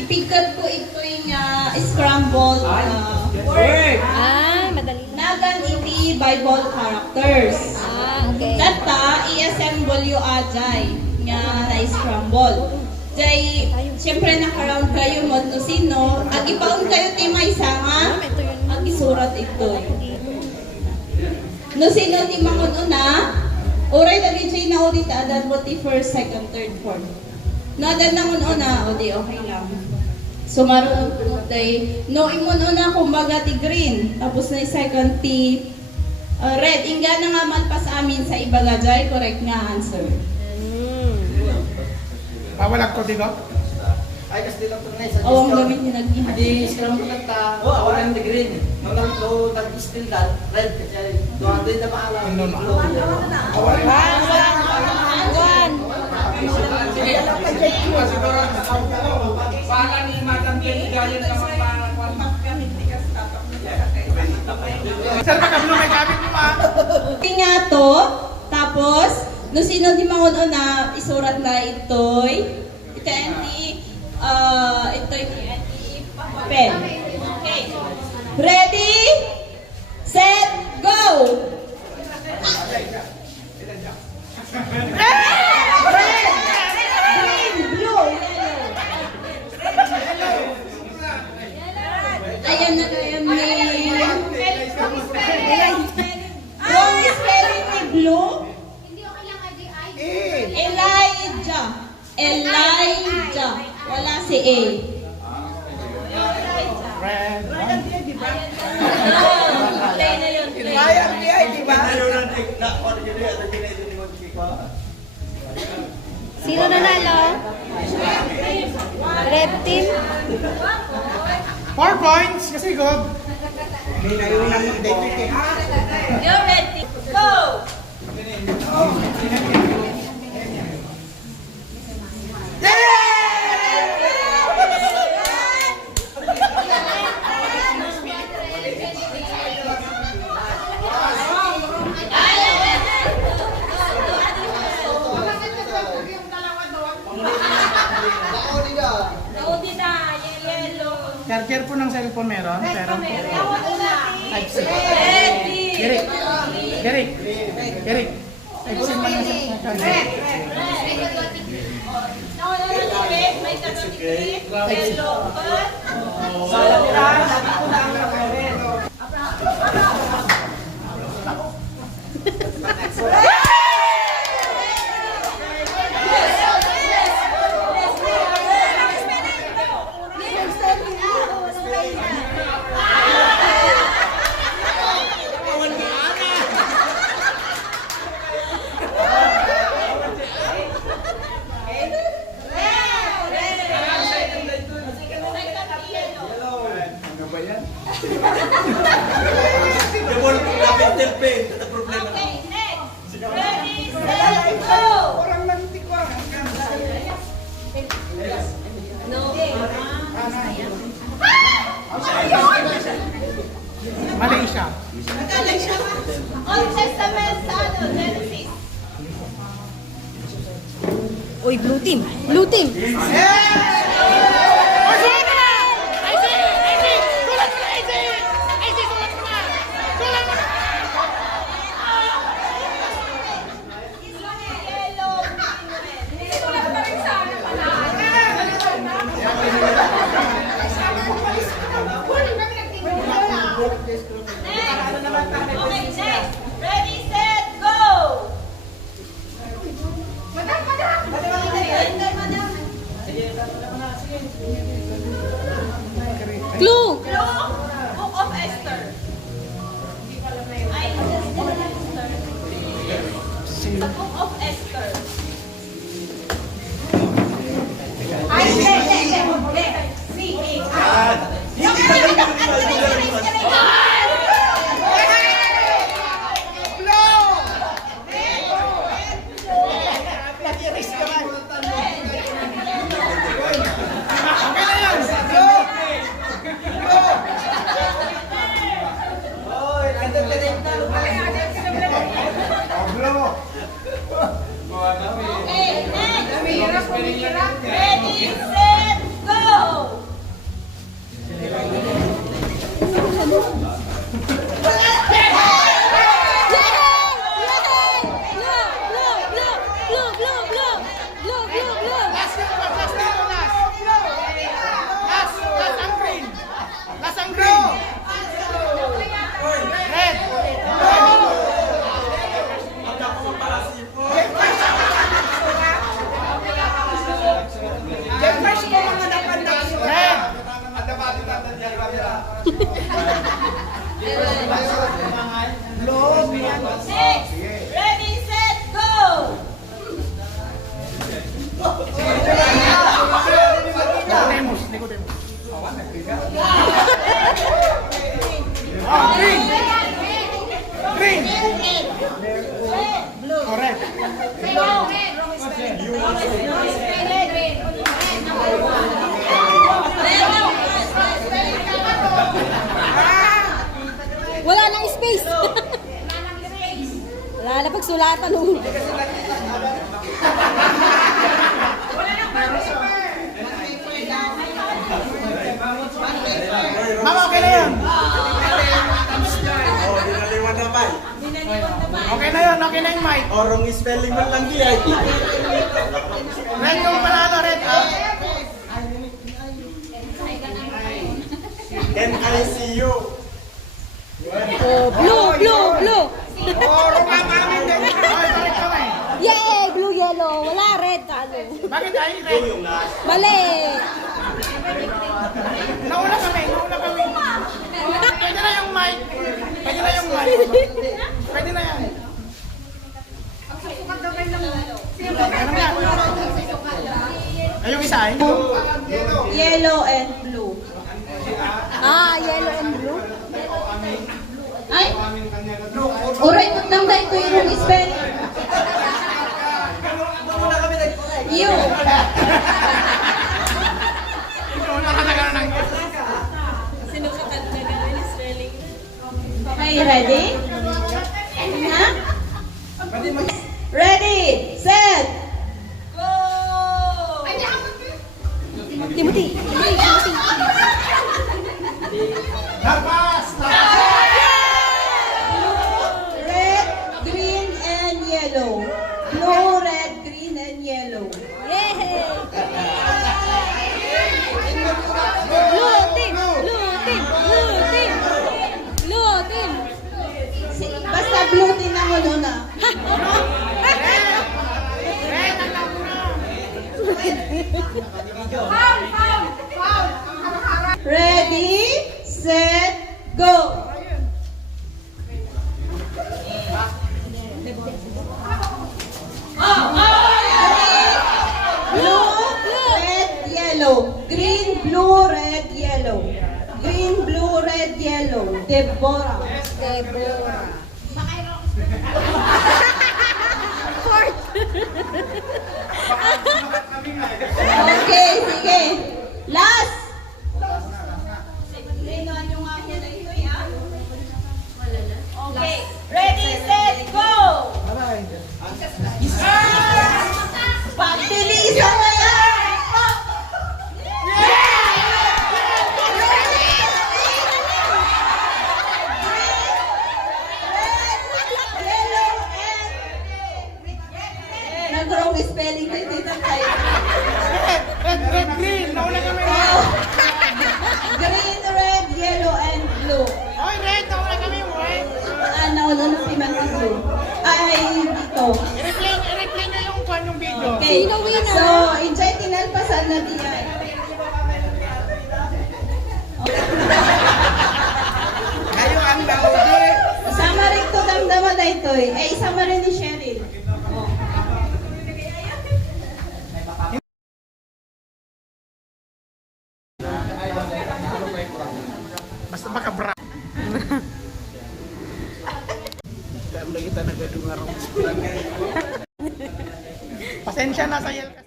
Ipigkat ko ito yung scrambled word. Madali. Nagan iti Bible characters. Okay. Data, i-assemble yung ajay nga na-scramble. Jay, siyempre nakaround kayo mo no sino, ag ipaon kayo ti may sanga, ag isurat ito. No sino ti mangon una, oray dali jay na ulit adan mo ti first, second, third, fourth. No adan nangon una, o di okay lang. So maroon po day, no imon una kumbaga ti green, tapos na second ti red. Inga na nga man pa sa amin sa ibaga jay, correct nga answer. Walang kodigo? Ay, kasi lang ito na sa Awang gamit niya nag-ihap. Hindi, scrum ko nagta. Awalan the green. Nung nag-still that, red. Kasi doon din na maalam. Awalan. Pala ni Madam Jenny Gayan ka Sir, magkablo may gamit mo ma? Nga to, tapos, no sino di mangon na isurat na ito'y, ito'y pen. Okay. Ready? Set, go! Red! Green, blue, yellow. Ayan na kayo ni... Wrong spelling ni blue. Elijah. Wala si A. Red. Play na yun. Bayang di ay, di ba? Sino nanalo? Red team? 4 points kasi good. You're ready. Go! Charger po ng cellphone meron, pero Type-C. Derek. Type-C man yung charger. Okay, next. Ready, set, go! No. Malaysia. Old Testament sa Genesis. Uy, blue team. Blue team. Okay, next. Ready, set, go! Clue. Book of Esther. Ay, the Book of Esther. Ay, Ready, set, go! Nicodemus, Nicodemus. Oh, green! Green! Correct. Wala nang space. Wala na pagsulatan. Mama, okay na yan. Oh, dinaliwan na ba? Okay na yun, okay na yung mic. Orong spelling mo lang diyan. Red yung panalo, red. Ah. Can I see you? Oh, blue, blue, blue. Orong nga pa namin din. Ay, balik kami. Yay, blue, yellow. Wala red, talo. Bakit ay red? Yung last. Mali. Nauna kami, nauna kami. Pwede na yung mic. Pwede na yung mic. Pwede na yan. Ano yan? Ay, yung isa ay? Yellow and blue. Ah, yellow and blue. Ay! Oray, tutang ba ito yung spelling? You! Nauna ka na gano'n ng... Okay, ready? Ha? Ready, set, go! Timothy. Timothy. Lapas! Red, green, and yellow. Blue, red, green, and yellow. Yay! Blue team. Blue team. Blue team. Blue team. Basta blue din ako doon ah. Ready, set, go! Blue, red, yellow. Green, blue, red, yellow. Green, blue, red, yellow. Deborah. Deborah. Okay, sige. Last. Okay. Ready, set, go! Pagbilisan na yan! Nag-wrong spelling din dito tayo. Red, green. Nauna kami. Green, red, yellow, and blue. Oy, red. Nauna kami. Red. Nauna na si Manti Blue. Ay, dito. I-replay nyo yung kwan yung video. Okay. Sino winner? So, enjoy tinalpasan na diyan. Kayo ang naudi. Sama rin to damdaman na ito eh. Eh, isama rin ni Cheryl. Basta baka bra. Kaya kita nagadungar. Pasensya na sa yel kasi.